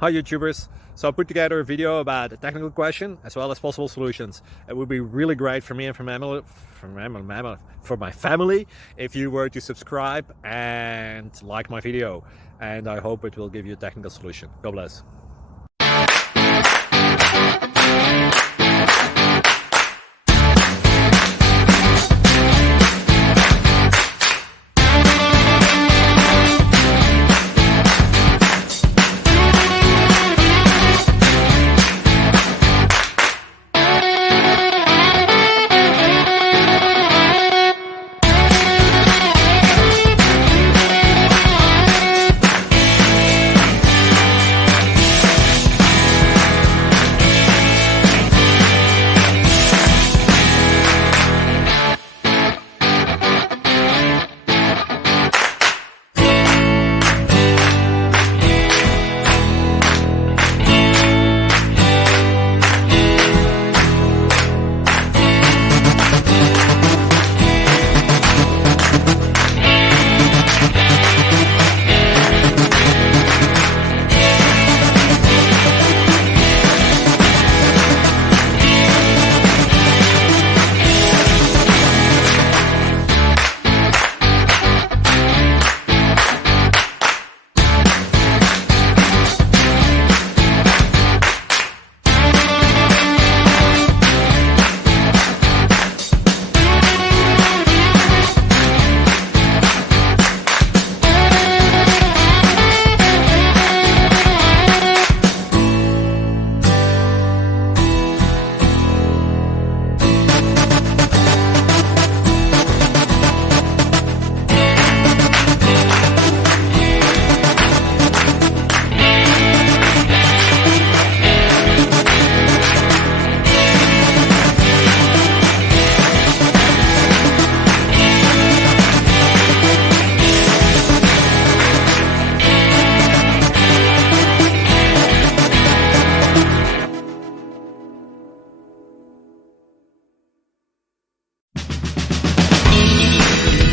Hi YouTubers. So I put together a video about a technical question as well as possible solutions. It would be really great for me and for my family if you were to subscribe and like my video. And I hope it will give you a technical solution. God bless.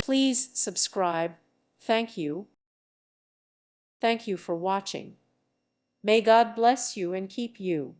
Please subscribe. Thank you. Thank you for watching. May God bless you and keep you.